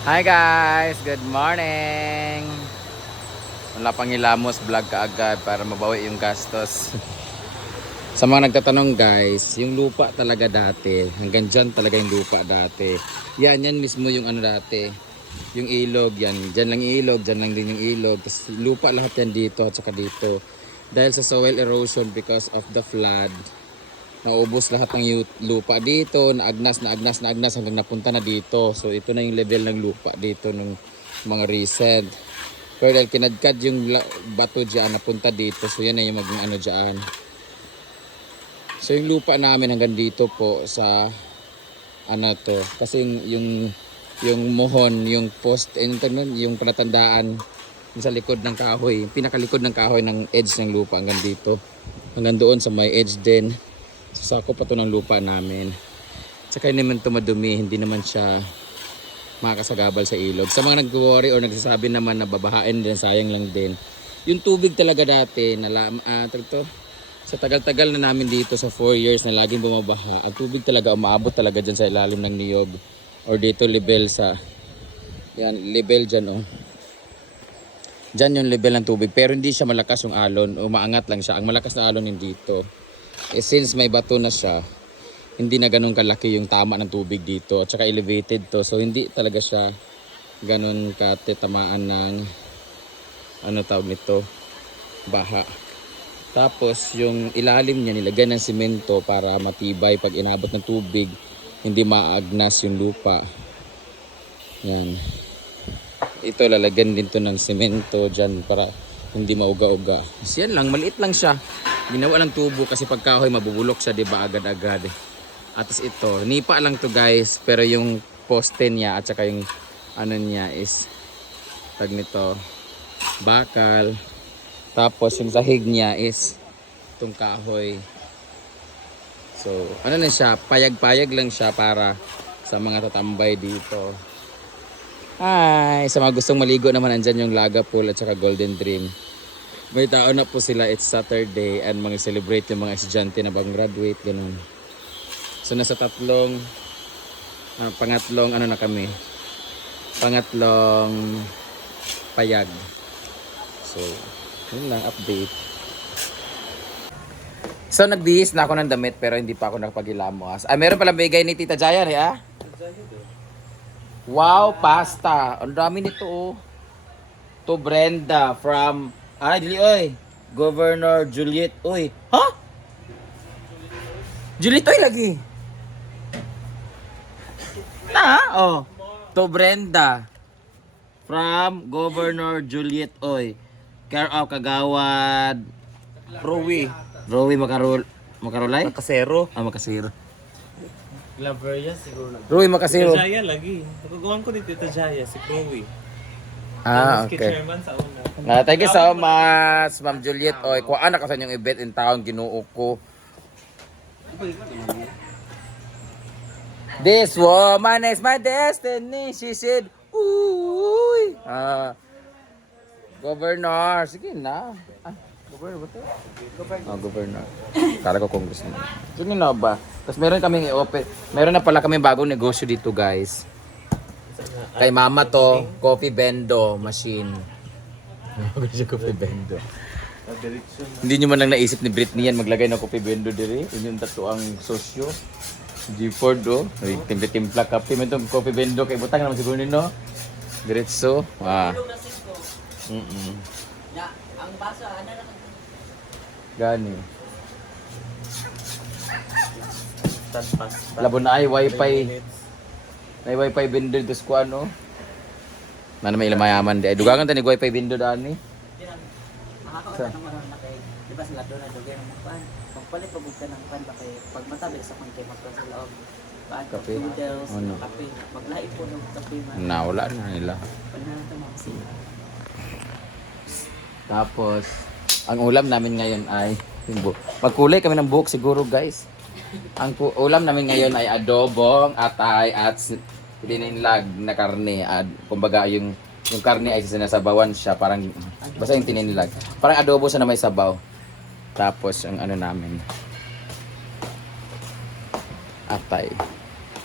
Hi guys! Good morning! Wala pang hilamos vlog kaagad para mabawi yung gastos. Sa mga nagtatanong guys, yung lupa talaga dati, hanggang dyan talaga yung lupa dati. Yan mismo yung ano dati. Yung ilog yan. Dyan lang yung ilog, dyan lang din yung ilog. Tapos lupa lahat yan dito at saka dito. Dahil sa soil erosion because of the flood, naubos lahat ng lupa dito, naagnas hanggang napunta na dito. So ito na yung level ng lupa dito ng mga recent. Pero dahil kinadkad yung bato dyan, napunta dito. So yan na yung maging ano dyan. So yung lupa namin hanggang dito po sa ano to. Kasi yung mohon, yung post, yung palatandaan yung sa likod ng kahoy. Yung pinakalikod ng kahoy ng edge ng lupa hanggang dito. Hanggang doon sa may edge din. Sasako pa to ng lupa namin. Tsaka hindi naman ito madumi, hindi naman siya makakasagabal sa ilog. Sa mga nag-worry or nagsasabi naman na babahain din, sayang lang din. Yung tubig talaga dati, sa tagal-tagal na namin dito sa 4 years na laging bumabaha, ang tubig talaga umaabot talaga dyan sa ilalim ng niyog. Or dito level sa, yan, level dyan oh. Dyan yung level ng tubig, pero hindi siya malakas yung alon, umaangat lang siya. Ang malakas na alon yung dito. Since may bato na siya, hindi na ganun kalaki yung tama ng tubig dito at saka elevated to, so hindi talaga siya ganun katitamaan ng ano tawag nito, baha. Tapos yung ilalim niya nilagyan ng simento para matibay pag inabot ng tubig, hindi maagnas yung lupa. Yan, ito lalagyan din to ng simento dyan para hindi mauga-uga. Yan lang, maliit lang siya. Ginawa ng tubo kasi pag kahoy mabubulok siya, diba, agad-agad. At ito, nipa lang to guys, pero yung poste niya at saka yung ano niya is tag nito, bakal. Tapos yung sahig niya is itong kahoy. So, ano na siya, payag-payag lang siya para sa mga tatambay dito. Hi! Sa mga gustong maligo naman, andyan yung Laga Pool at saka Golden Dream. May tao na po sila, it's Saturday and mga celebrate yung mga estudyante na bagong graduate, ganun. So nasa pangatlong ano na kami, pangatlong payag. So yun lang, update. So nagbihis na ako ng damit pero hindi pa ako nakapag-ilamos. Meron palang bigay ni Tita Jaya ha? Wow, pasta. Ang dami nito oh. To Brenda from dili oy. Governor Juliet oy. Ha? Juliet oy lagi. Oh. To Brenda from Governor Juliet oy. Care of Kagawad Rowie Makarolay? Makasero. Makasero. Glaveria siguro na. Rowie Makasero. Tita Jaya lagi. Pagkagawan ko ni Tita Jaya, si Chloe. Okay. Chairman sa una. Thank you so much, Ma'am Juliet. Oy, kuan na ka sa inyong event in town, ginuo ko. This woman is my destiny, she said. Uy. Governor, sige na. Governor ba ito? Governor. Kala ko congressman. Sige na ba? Tapos meron kaming i-open. Meron na pala kami bagong negosyo dito, guys. Kay mama to, coffee bendo machine. Coffee bendo. Hindi nyo man lang naisip ni Britney yan maglagay ng coffee bendo dire. Yun yung tato ang sosyo. G-Ford oh. Timpla kape. May itong coffee bendo kay butang naman siguro nino. Diretso. Ang baso, ano na? Gani. Tanpas. Labo na ay wifi. May wifi vendor dos ko ano. Na may ilamayaman di. Dugangan tani wifi vendor daan ni. Makakausap naman na kay, di ba sila doon na dugay ng pan? Pagpalit pabog ka ng pan ba kay pag matabi sa pang kay magpan sa loob. Kape? Noodles, Ano? kape. Maglahi po ng kape man. Na wala na nila. Panahon ito mga sila. Tapos ang ulam namin ngayon ay magkulay kami ng buhok siguro guys. Ang ulam namin ngayon ay adobong atay at tininlag na karne. Kumbaga yung karne ay sinasabawan siya, parang basta yung tininlag. Parang adobo siya na may sabaw. Tapos ang ano namin, atay.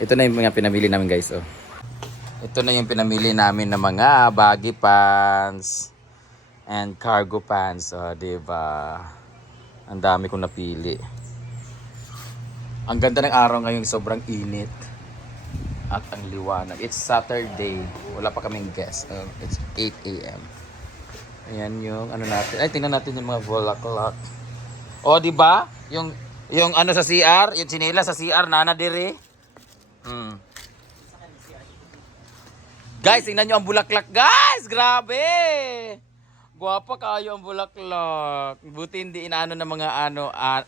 Ito na yung mga pinamili namin guys oh. Ito na yung pinamili namin ng mga baggy pants and cargo pants. O, diba? Ang dami kong napili. Ang ganda ng araw ngayon, sobrang init. At ang liwanag. It's Saturday. Wala pa kaming guest. It's 8 a.m. Ayan yung ano natin. Ay, tingnan natin yung mga bulaklak. O, diba? Yung ano sa CR, yung sinila sa CR, nana dire. Guys, tingnan nyo ang bulaklak, guys! Grabe! Guwapa kayo ang bulaklak. Buti hindi inaano ng mga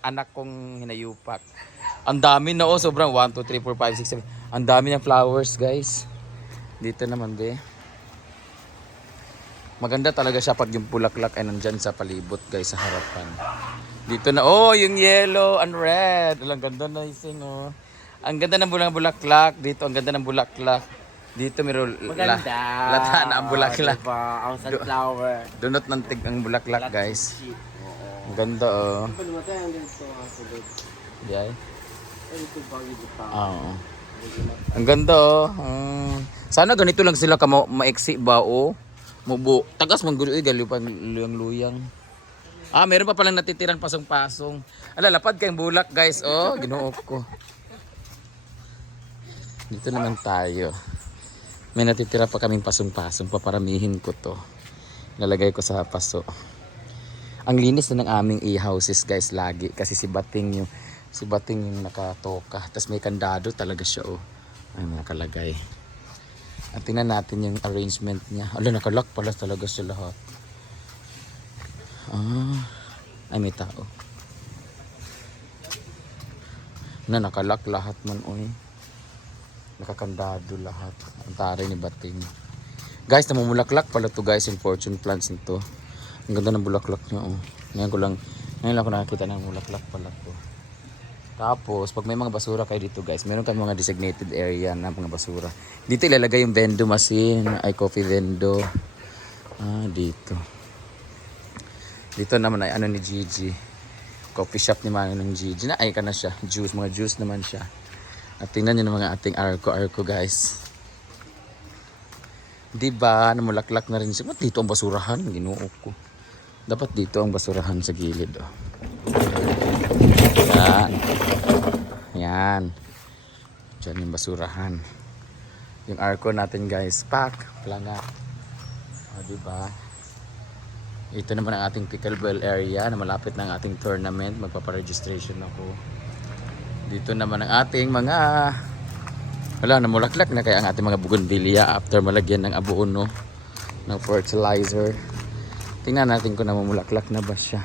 anak kong hinayupak. Ang dami na sobrang 1, 2, 3, 4, 5, 6, 7. Ang dami ng flowers, guys. Dito naman, be. Maganda talaga siya pag yung bulaklak ay nandyan sa palibot, guys, sa harapan. Dito na, yung yellow and red. Ang ganda na ising, Ang ganda ng bulaklak. Dito, ang ganda ng bulaklak. Dito meron Maganda. Lata na ang bulaklak. Diba? Ang sunflower. Dunot ng tig ang bulaklak, guys. Ang ganda, Palumatay ang ganito. Diay. Ito bagay dito. Oo. Ang ganda, sana ganito lang sila ka maiksi ba, Mubo. Tagas mong gulo, gali pa luyang-luyang. Meron pa palang natitirang pasong-pasong. Lapad kayong bulak, guys, Ginoo ko. Dito naman tayo. May natitira pa kaming pasong-pasong. Paparamihin ko to. Lalagay ko sa paso. Ang linis na ng aming e-houses, guys, lagi. Kasi si Bating yung nakatoka. Tapos may kandado talaga siya, Ay, may nakalagay. At tingnan natin yung arrangement niya. Nakalock pala talaga siya lahat. Ay, may tao. Nakalock lahat man, Nakakandado lahat. Ang taray ni Bating. Guys, namumulaklak pala to, guys, yung fortune plants nito. Ang ganda ng bulaklak niya, Ngayon lang ko nakakita ng bulaklak pala to. Tapos, pag may mga basura kayo dito, guys, meron kami mga designated area na mga basura. Dito ilalagay yung vendo machine, ay coffee vendo. Dito. Dito naman ay ni Gigi. Coffee shop ni Manong Gigi. Ay ka na siya. Mga juice naman siya. At tingnan nyo ng mga ating arko, guys. Diba? Namulaklak na rin siya. Ba't dito ang basurahan? Ginoo ko. Dapat dito ang basurahan sa gilid, Yan. Diyan yung basurahan. Yung arko natin, guys. Planga. Diba? Ito naman ang ating pickleball area na malapit ng ating tournament. Magpaparegistration ako. Dito naman ang ating mga namulaklak na kaya ang ating mga bougainvillea after malagyan ng abono ng fertilizer. Tingnan natin kung namumulaklak na ba siya.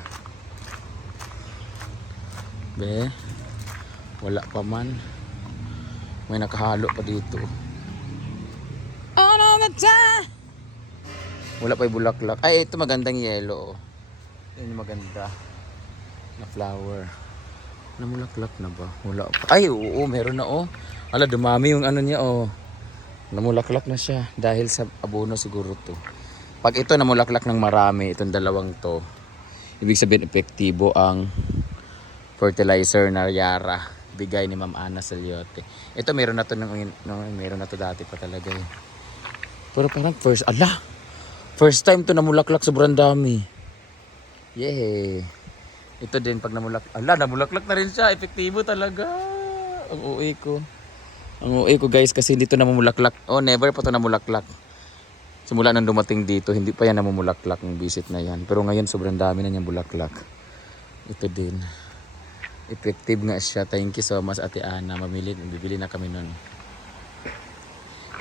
Wala pa man. May nakahalo pa dito. Wala pa yung bulaklak. Ay, ito magandang yellow. Yan yung maganda na flower. Namulaklak na ba? Wala pa. Ay, oo, meron na, dumami yung niya, Namulaklak na siya dahil sa abono siguro to. Pag ito namulaklak ng marami, itong dalawang to, ibig sabihin epektibo ang fertilizer na Yara bigay ni Ma'am Ana Saliote. Ito meron na to meron na to dati pa talaga Pero parang first time to namulaklak, sobrang dami. Yay! Ito din pag namulaklak na rin siya. Epektibo talaga. Ang uwi ko. Guys, kasi dito namumulaklak. Never pa to namulaklak. Simula nang dumating dito, hindi pa yan namumulaklak ng visit na yan. Pero ngayon sobrang dami na niyang bulaklak. Ito din. Effective nga siya. Thank you so much, Ate Ana. Bibili na kami nun.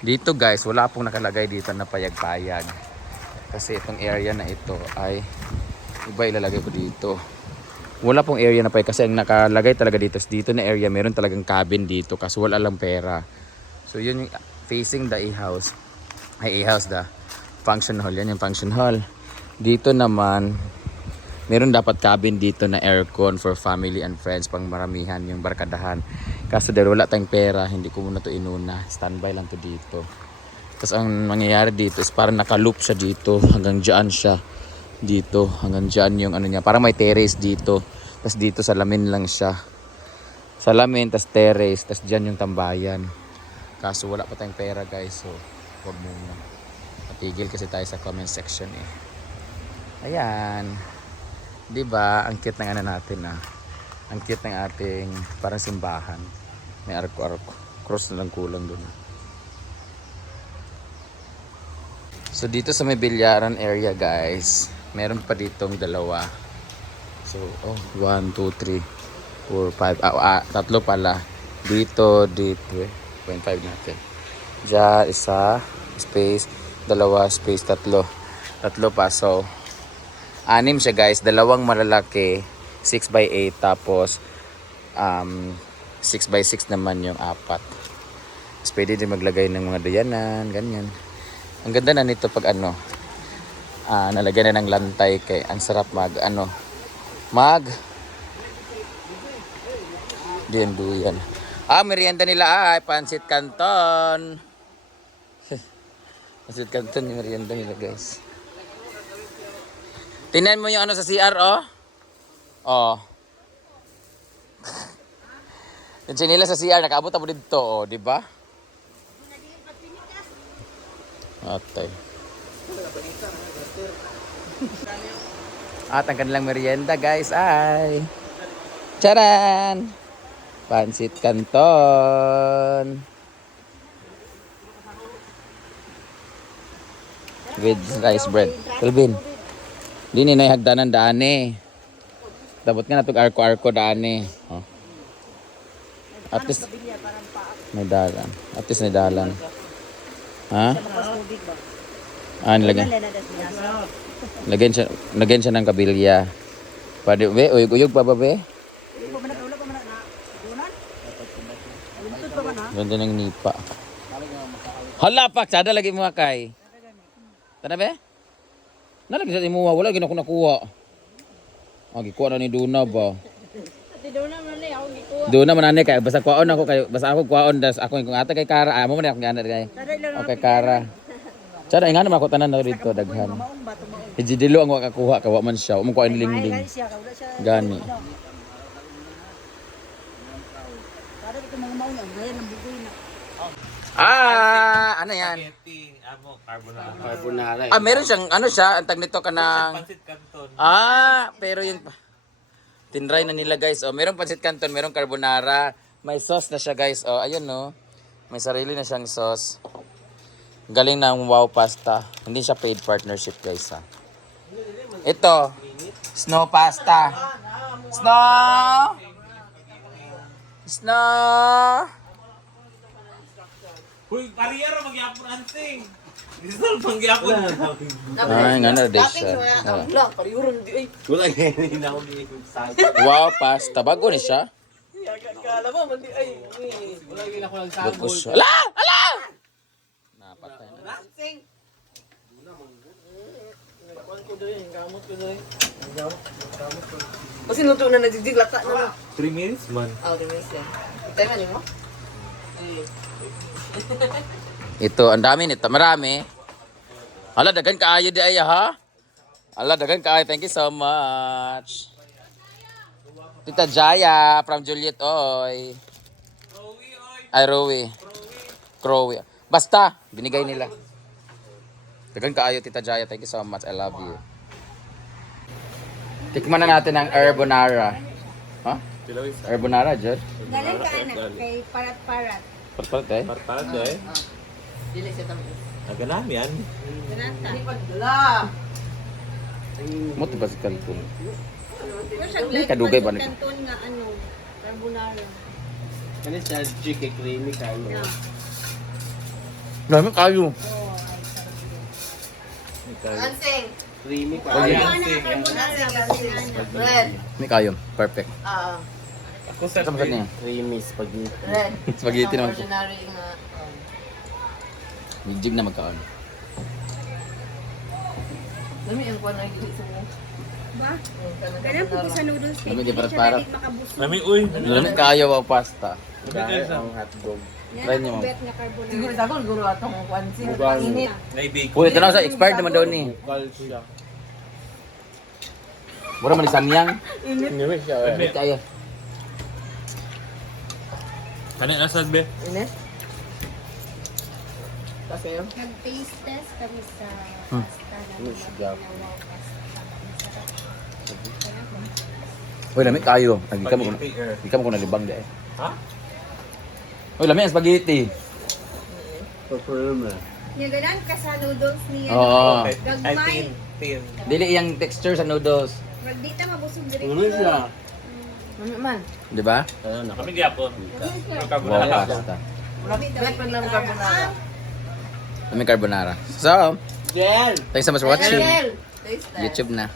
Dito, guys, wala pong nakalagay dito na payag-payag. Kasi itong area na ito ay iba ilalagay ko dito. Wala pong area na payag kasi ang nakalagay talaga dito na area, meron talagang cabin dito kasi wala lang pera. So yun yung facing the e-house. The function hall. Yan yung function hall. Dito naman meron dapat cabin dito na aircon for family and friends, pang maramihan yung barkadahan. Kaso dahil wala tayong pera, hindi ko muna to inuna. Standby lang to dito. Tapos ang mangyayari dito is parang naka-loop siya dito. Hanggang dyan siya. Dito. Hanggang dyan yung niya. Parang may terrace dito. Tapos dito salamin lang siya. Salamin, tapos terrace. Tapos dyan yung tambayan. Kaso wala pa tayong pera, guys. So Huwag muna. Matigil kasi tayo sa comment section eh. Ayan. 'Di ba? Ang cute ng ano natin ah. Ang cute ng ating parang simbahan. May arko-arko. Cross na lang kulang doon. So dito sa may bilyaran area guys, meron pa ditong dalawa. So, 1, 2, 3, 4, 5. Tatlo pala. Dito. 0.5 natin. Diyan, isa, space, dalawa, space, tatlo. Tatlo pa. So, 6 siya guys. Dalawang malalaki, 6x8. Tapos, 6x6 naman yung 4. Tapos, pwede din maglagay ng mga dayanan, ganyan. Ang ganda na nito pag nalagyan na ng lantay kay ang sarap duyan. Merienda nila ay pansit canton. Pansit canton yung merienda nila guys. Tingnan mo yung sa CR Yung nila sa CR nakaabot mo dito di ba? Atay. At ang kanilang merienda guys ay charan! Pansit canton with rice bread. Kelvin, di ni hagdanan daane. Dabot nga natog arko-arko daane. At least may dalan. At least may dalan. Ha? Nilagyan. Lagyan siya ng kabilya. Pwede, uyog-uyog pa ba, be? Ganda ng nipa. Hala, pak! Sada lagi mo kay. Tana, be? Nalagi sa imuha. Wala, gina ko nakuha. Gikuha na ni Duna ba? Duna man ni ako gikuha. Duna man ani kay basta kuwaon ako kay basta ako kuwaon das ako kung ata kay Kara. Mo man ako gana kay. Okay Kara. Sada ingano man ako tanan na dito daghan. Hijidilo ang wakakuha kawa man siya. Mo kuan lingling. Gani. Para dito mga mauna, gaya ng bugoy na. Ano yan? Carbonara. Meron siyang siya, ang tag nito kanang Pansit Canton. pero yun tinry na nila guys. Merong pansit canton, merong carbonara. May sauce na siya guys. Ayun no. May sarili na siyang sauce. Galing ng Wow Pasta. Hindi siya paid partnership guys ha. Ito. Snow pasta. Snow! Snow! Uy, kariyero magyapon ansing. Disol mangyapon. Ay, nga na din siya. Wala, pariuron di ay. Wala ganyan ako sa. Wow pasta. Bago ni siya. Kala mo man di ay. Wala ganyan ako lang sa. Bago siya. Ala! Ala! Napatay na. Sing. Kasi luto na nagdiglata na. 3 minutes man. Minsan. Tayo man mo? Ito, ang dami nito. Marami. Ala, dagan kaayo di ay ha? Ala, dagan kaayo. Thank you so much. Tita Jaya from Juliet Oy. Ay, Rowie. Crowy. Basta, binigay nila. Dagan kaayo, Tita Jaya. Thank you so much. I love you. Tikman na natin ang carbonara. Ha? Carbonara, Jud? Galing ka anak kay parat-parat. Pat-pat eh. Parang day. Dili siya tamis. Aganam yan. Ganata. Dala. Mo ti ba si Kanton? Ay, kadugay ba nito? Kanton nga carbonara. Kani sa chicken creamy kayo. Dami kayo. Ansing. Creamy Ano kayo. na carbonara galing anak. Red. May kayo. Perfect. Ako sa Saan ba niya? Creamy spaghetti. Red. Spaghetti naman po. Ordinary nga. Medyo na magkaon. Dami ang kuwan ay dili sa mo. Ba? Kailan po ko sa noodles cake, Dami, hindi di siya parat-parat. dali makabusog. Nami uy. Dami kayo wa pasta. Dahil ang hotdog. Yan Try niyo, ang ma'am. bet na carbonara. Siguro sa akong guro atong kuwan sing Bugang. panginit. Naibig. Uy, ito na sa expired naman daw ni. Bukal siya. Mura man ni Samyang. Hindi siya. May kayo. Kani nasad be? Ines. Kasi yun. Nag-taste test kami sa Hmm. pasta na Yes, yeah. wow pasta. Ang sarap. Uy, lamig kayo. Nagikam ko Spaghetti, eh. Ikaw ko nalibang di eh. Ha? Uy, lamig ang spaghetti. Prefer na. Yung ganun ka sa noodles niya. Oo. Okay. Ay, Gagmay. tin. Dili yung texture sa noodles. Wag dito mabusog diri. Ano siya? Man. Di ba? Ano na? Kami gyapon. Wow, Carbonara. pasta. Bet pa lang carbonara. Lamig carbonara. So, Jen! thanks so much for watching. Taste that. YouTube na.